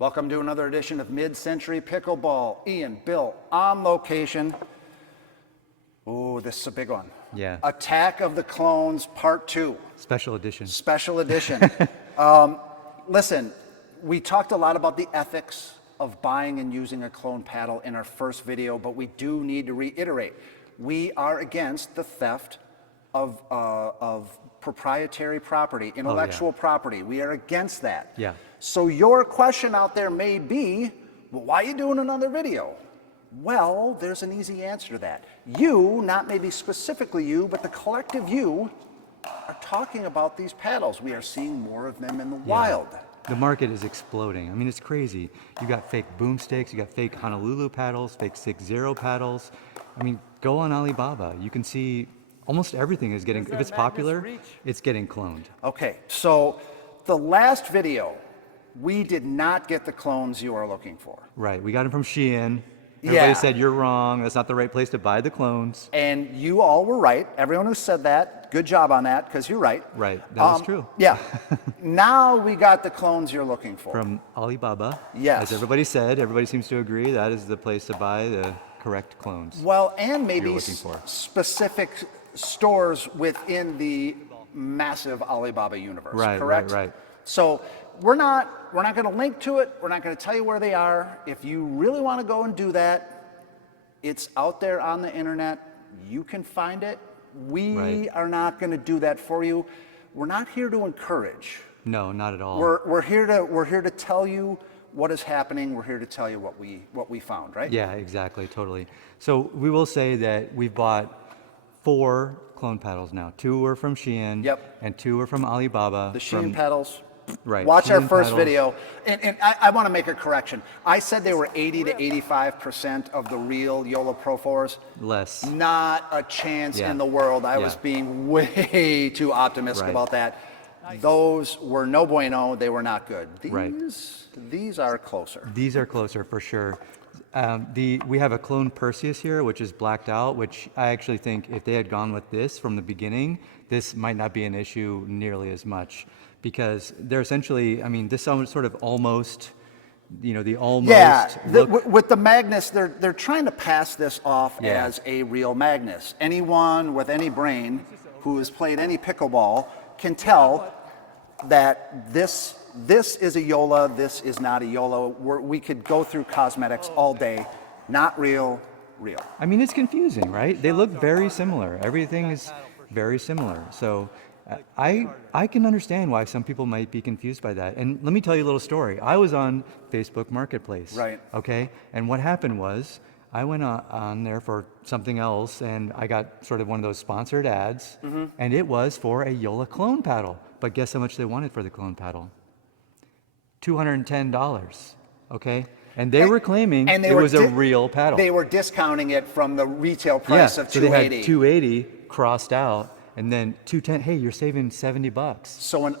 Welcome to another edition of Mid-Century Pickleball. Ian, Bill, on location. Oh, this is a big one. Yeah. Attack of the Clones, Part 2. Special edition. Special edition. Listen, we talked a lot about the ethics of buying and using a clone paddle in our first video, but we do need to reiterate. We are against the theft of proprietary property, intellectual property. We are against that. Yeah. So your question out there may be, well, why are you doing another video? Well, there's an easy answer to that. You, not maybe specifically you, but the collective you, are talking about these paddles. We are seeing more of them in the wild. The market is exploding. I mean, it's crazy. You got fake boomsticks, you got fake Honolulu paddles, fake 6-0 paddles. I mean, go on Alibaba. You can see almost everything is getting, if it's popular, it's getting cloned. Okay, so the last video, we did not get the clones you are looking for. Right, we got them from Shein. Everybody said, you're wrong, that's not the right place to buy the clones. And you all were right. Everyone who said that, good job on that, because you're right. Right, that is true. Yeah. Now we got the clones you're looking for. From Alibaba. Yes. As everybody said, everybody seems to agree that is the place to buy the correct clones. Well, and maybe specific stores within the massive Alibaba universe, correct? Right. So we're not going to link to it. We're not going to tell you where they are. If you really want to go and do that, it's out there on the internet. You can find it. We are not going to do that for you. We're not here to encourage. No, not at all. We're here to tell you what is happening. We're here to tell you what we found, right? Yeah, exactly, totally. So we will say that we've bought 4 clone paddles now. 2 were from Shein, and 2 were from Alibaba. The Shein paddles. Right. Watch Shein our first paddles. video. And I want to make a correction. I said they were 80 to 85% of the real Joola Pro 4s. Less. Not a chance in the world. I was being way too optimistic about that. Those were no bueno. They were not good. These are closer. These are closer for sure. We have a clone Perseus here, which is blacked out, which I actually think if they had gone with this from the beginning, this might not be an issue nearly as much, because they're essentially, I mean, this sort of almost, the almost look. With the Magnus, they're trying to pass this off as a real Magnus. Anyone with any brain who has played any pickleball can tell that this is a Joola, this is not a Joola. We could go through cosmetics all day. Not real. I mean, it's confusing, right? They look very similar. Everything is very similar. So I can understand why some people might be confused by that. And let me tell you a little story. I was on Facebook Marketplace. Right. Okay? And what happened was I went on there for something else, and I got sort of one of those sponsored ads, and it was for a Joola clone paddle. But guess how much they wanted for the clone paddle? $210, okay? And they were claiming it was a real paddle. They were discounting it from the retail price of $280. So they had $280 crossed out, and then $210, hey, you're saving $70. So an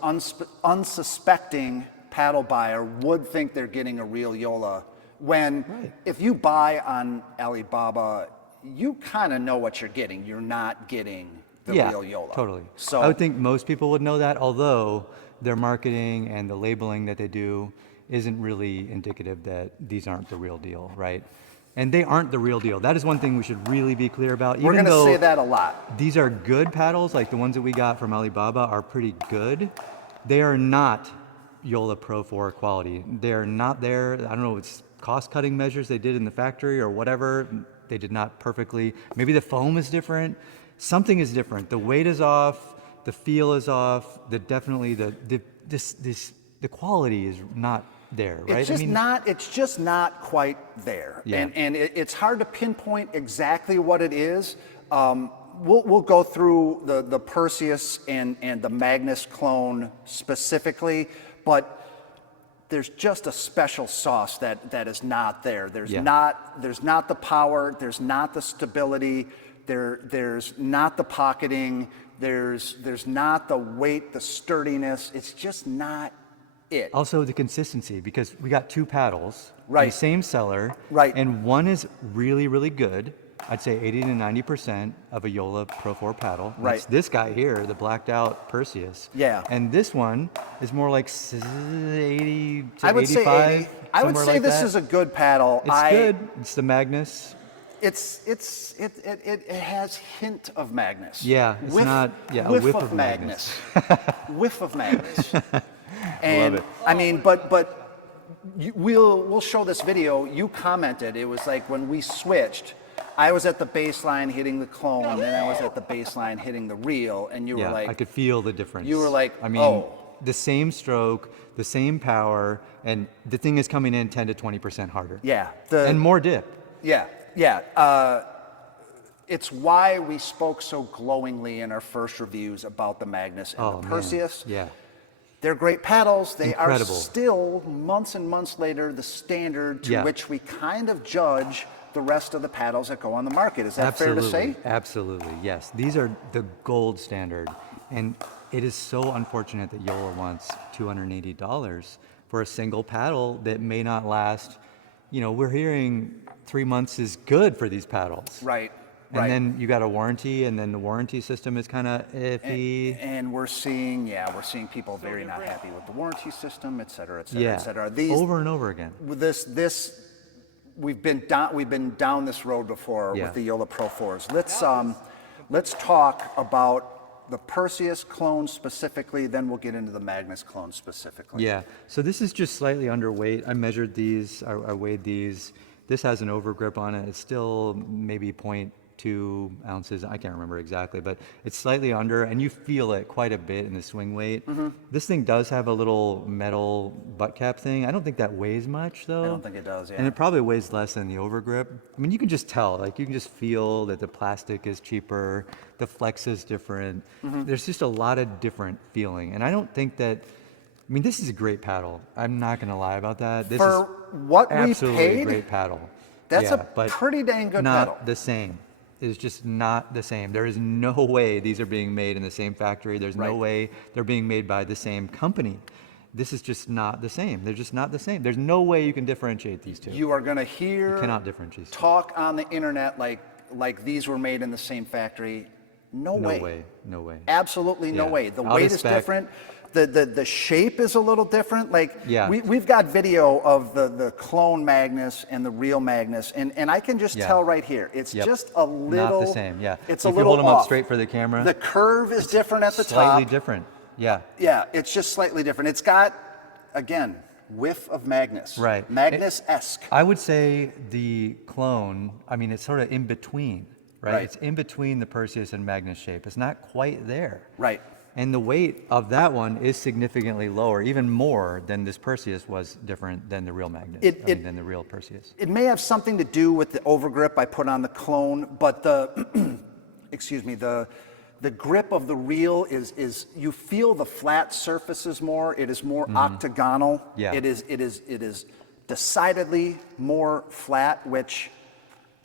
unsuspecting paddle buyer would think they're getting a real Joola, when if you buy on Alibaba, you kind of know what you're getting. You're not getting the real Joola. Totally. So I would think most people would know that, although their marketing and the labeling that they do isn't really indicative that these aren't the real deal, right? And they aren't the real deal. That is one thing we should really be clear about. We're going to say that a lot. These are good paddles, like the ones that we got from Alibaba are pretty good. They are not Joola Pro 4 quality. They're not there. I don't know, it's cost-cutting measures they did in the factory or whatever. They did not perfectly. Maybe the foam is different. Something is different. The weight is off. The feel is off. The quality is not there, right? It's just not quite there. Yeah. And it's hard to pinpoint exactly what it is. We'll go through the Perseus and the Magnus clone specifically, but there's just a special sauce that is not there. There's not the power, there's not the stability, there's not the pocketing, there's not the weight, the sturdiness. It's just not it. Also the consistency, because we got 2 paddles, the same seller, and one is really, really good. I'd say 80 to 90% of a Joola Pro 4 paddle. That's this guy here, the blacked out Perseus. Yeah. And this one is more like 80 to 85. I would say 80. I would somewhere say like this that. is a good paddle. It's good. It's the Magnus. It has hint of Magnus. Yeah, it's not. Yeah, a whiff of Magnus. Whiff of Magnus. I love it. I mean, but we'll show this video. You commented it was like when we switched. I was at the baseline hitting the clone, and then I was at the baseline hitting the reel, and you were Yeah, like, I could feel the difference. you were like, I mean, oh. the same stroke, the same power, and the thing is coming in 10 to 20% harder. Yeah, And more dip. Yeah. It's why we spoke so glowingly in our first reviews about the Magnus and the Perseus. Man. Yeah. They're great paddles. They Incredible. are still, months and months later, the standard to which we kind of judge the rest of the paddles that go on the market. Is that fair to say? Absolutely, yes. These are the gold standard. And it is so unfortunate that Joola wants $280 for a single paddle that may not last. You know, we're hearing 3 months is good for these paddles. Right. And then you got a warranty, and then the warranty system is kind of iffy. And we're seeing people very not happy with the warranty system, et cetera, et cetera, Yeah. et cetera. Over and over again. We've been down this road before Yeah. with the Joola Pro 4s. Let's talk about the Perseus clone specifically, then we'll get into the Magnus clone specifically. Yeah, so this is just slightly underweight. I measured these, I weighed these. This has an overgrip on it. It's still maybe 0.2 ounces. I can't remember exactly, but it's slightly under, and you feel it quite a bit in the swing weight. This thing does have a little metal butt cap thing. I don't think that weighs much, though. I don't think it does, yeah. And it probably weighs less than the overgrip. I mean, you can just tell, like you can just feel that the plastic is cheaper, the flex is different. There's just a lot of different feeling. And I don't think that, I mean, this is a great paddle. I'm not gonna lie about that. This For is what we absolutely paid, a great paddle. that's a but pretty dang good not paddle. the same. It's just not the same. There is no way these are being made in the same factory. There's no way they're being made by the same company. This is just not the same. They're just not the same. There's no way you can differentiate these two. You are going to hear cannot differentiate. talk on the internet like these were made in the same factory. No way. No way. Absolutely no Yeah. way. The Out of weight is spec. different. The shape is a little different. Like Yeah. we've got video of the clone Magnus and the real Magnus, and I can just tell right here. It's just a little Not the same. Yeah. It's if a little you hold them off. up straight for the camera, The curve is different at the slightly top. different. Yeah. Yeah, it's just slightly different. It's got, again, whiff of Magnus. Right. Magnus-esque. I would say the clone, I mean, it's sort of in between, right? Right. It's in between the Perseus and Magnus shape. It's not quite there. Right. And the weight of that one is significantly lower, even more than this Perseus was different than the real Magnus, than the real Perseus. It may have something to do with the overgrip I put on the clone, but the, excuse me, the grip of the reel is you feel the flat surfaces more. It is more octagonal. Yeah. It is decidedly more flat, which,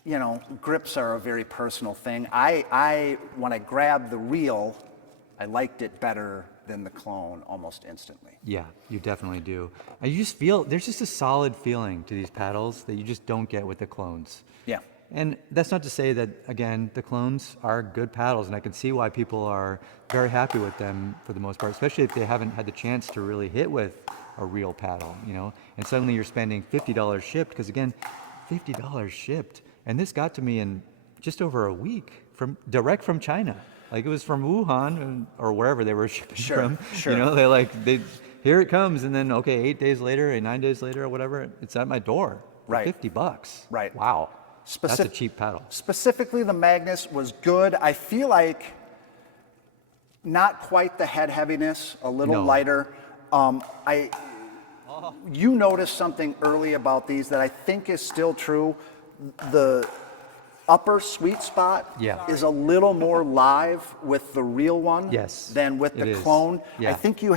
you know, grips are a very personal thing. When I grabbed the reel, I liked it better than the clone almost instantly. Yeah, you definitely do. And you just feel, there's just a solid feeling to these paddles that you just don't get with the clones. Yeah. And that's not to say that, again, the clones are good paddles, and I can see why people are very happy with them for the most part, especially if they haven't had the chance to really hit with a real paddle, you know? And suddenly you're spending $50 shipped, because again, $50 shipped. And this got to me in just over a week, direct from China. Like it was from Wuhan or wherever they were shipping from. Sure. You know, here it comes, and then 8 days later, or 9 days later, or whatever, it's at my door. For Right. $50. Right. Wow. That's a cheap paddle. Specifically, the Magnus was good. I feel like not quite the head heaviness, a little lighter. You noticed something early about these that I think is still true. The upper sweet spot is a little more live with the real one than with the clone. Yeah. I think you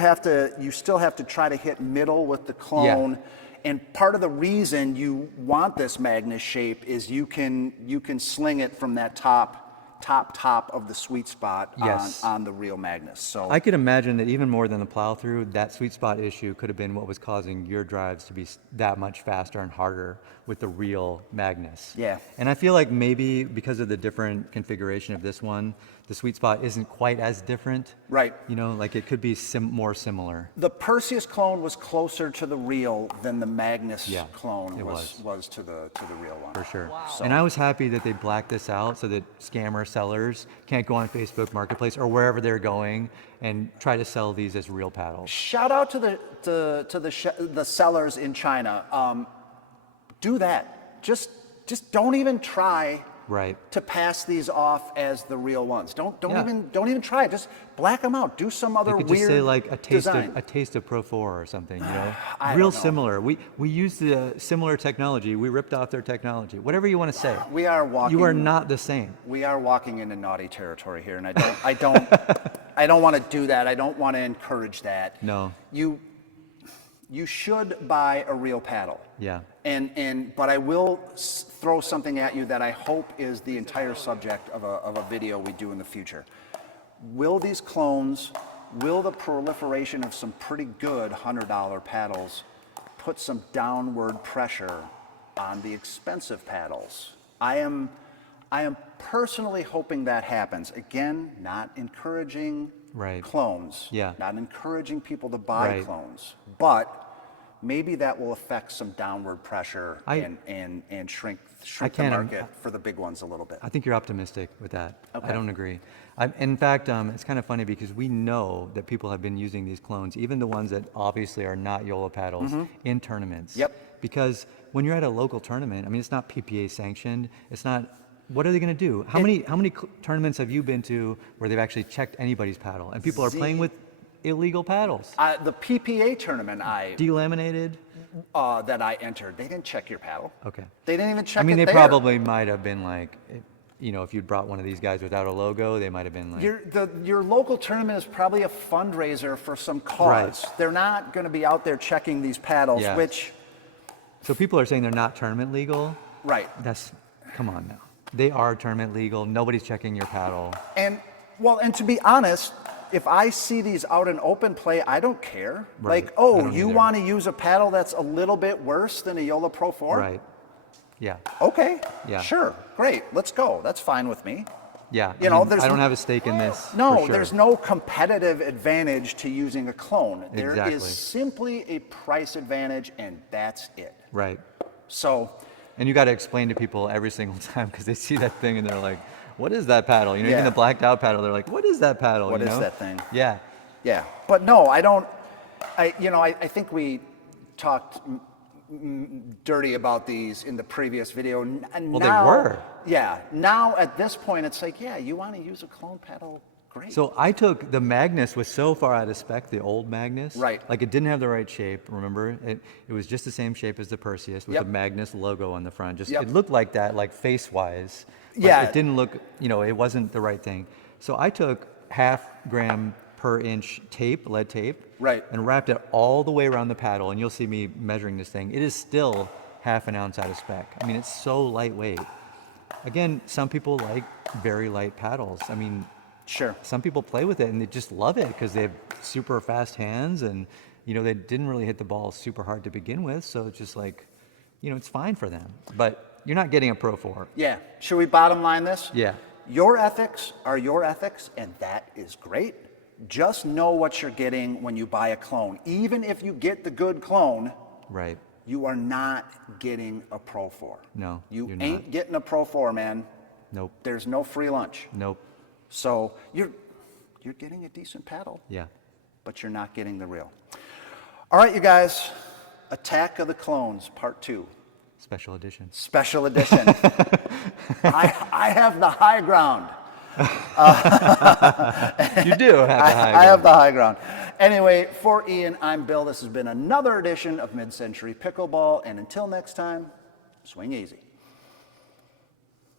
still have to try to hit middle with the clone. Yeah. And part of the reason you want this Magnus shape is you can sling it from that top of the sweet spot on the real Magnus. So I could imagine that even more than the plow through, that sweet spot issue could have been what was causing your drives to be that much faster and harder with the real Magnus. Yeah. And I feel like maybe because of the different configuration of this one, the sweet spot isn't quite as different. Right. You know, like it could be more similar. The Perseus clone was closer to the real than the Magnus Yeah, clone it was to the real one. For sure. So- And I was happy that they blacked this out so that scammer sellers can't go on Facebook Marketplace or wherever they're going and try to sell these as real paddles. Shout out to the sellers in China. Do that. Just don't even try Right. to pass these off as the real ones. Don't Yeah. even try it. Just black them out. Do some other They could weird just say like a design. taste of Pro 4 or something, you know? I Real don't know. similar. We used the similar technology. We ripped off their technology. Whatever you want to say. We are walking. You are not the same. We are walking into naughty territory here, and I don't want to do that. I don't want to encourage that. No. You should buy a real paddle. Yeah. But I will throw something at you that I hope is the entire subject of a video we do in the future. Will these clones, will the proliferation of some pretty good $100 paddles put some downward pressure on the expensive paddles? I am personally hoping that happens. Again, not encouraging Right. clones, Yeah. not encouraging people to buy Right. clones, but maybe that will affect some downward pressure and shrink the can't, market for the big ones a little bit. I think you're optimistic with that. Okay. I don't agree. In fact, it's kind of funny because we know that people have been using these clones, even the ones that obviously are not Joola paddles, in tournaments. Yep. Because when you're at a local tournament, I mean, it's not PPA sanctioned. It's not. What are they going to do? How many tournaments have you been to where they've actually checked anybody's paddle and people are playing with illegal paddles? The PPA tournament Delaminated? that I entered, they didn't check your paddle. Okay. They didn't even check I mean, it they there. probably might have been like, you know, if you'd brought one of these guys without a logo, they might have been like. Your local tournament is probably a fundraiser for some cause. Right. They're not going to be out there checking these paddles, Yes. which, So people are saying they're not tournament legal? right. Come on now. They are tournament legal. Nobody's checking your paddle. And to be honest, if I see these out in open play, I don't care. Right. Like, I oh, don't you either. want to use a paddle that's a little bit worse than a Joola Pro 4? Right. Yeah. Okay. Yeah. Sure. Great. Let's go. That's fine with me. Yeah. You know, I mean, there's I don't have a stake in this. No, for sure. there's no competitive advantage to using a clone. There is Exactly. simply a price advantage, and that's it. Right. So, And you got to explain to people every single time because they see that thing and they're like, what is that paddle? You know, Yeah. even the blacked out paddle, they're like, what is that paddle? What you is know? that thing? Yeah. yeah. But no, I don't. I think we talked dirty about these in the previous video. Well, they were. Yeah. Now at this point, it's like, yeah, you want to use a clone paddle? Great. So I took the Magnus was so far out of spec, the old Magnus. Right. Like it didn't have the right shape, remember? It was just the same shape as the Perseus with Yep. the Magnus logo on the front. Just Yep. it looked like that, like face-wise. But Yeah. it didn't look, you know, it wasn't the right thing. So I took 0.5 gram per inch tape, lead tape. Right. And wrapped it all the way around the paddle, and you'll see me measuring this thing. It is still 0.5 ounce out of spec. I mean, it's so lightweight. Again, some people like very light paddles. I mean, Sure. some people play with it and they just love it because they have super fast hands and, you know, they didn't really hit the ball super hard to begin with. So it's just like, you know, it's fine for them. But you're not getting a Pro 4. Yeah. Should we bottom line this? Yeah. Your ethics are your ethics, and that is great. Just know what you're getting when you buy a clone. Even if you get the good clone, Right. you are not getting a Pro 4. No, You you're ain't not. getting a Pro 4, man. Nope. There's no free lunch. Nope. So you're getting a decent paddle, Yeah. but you're not getting the real. All right, you guys. Attack of the Clones, Part 2. Special edition. Special edition. I have the high ground. You do have the high I have ground. the high ground. Anyway, for Ian, I'm Bill. This has been another edition of Mid-Century Pickleball. And until next time, swing easy.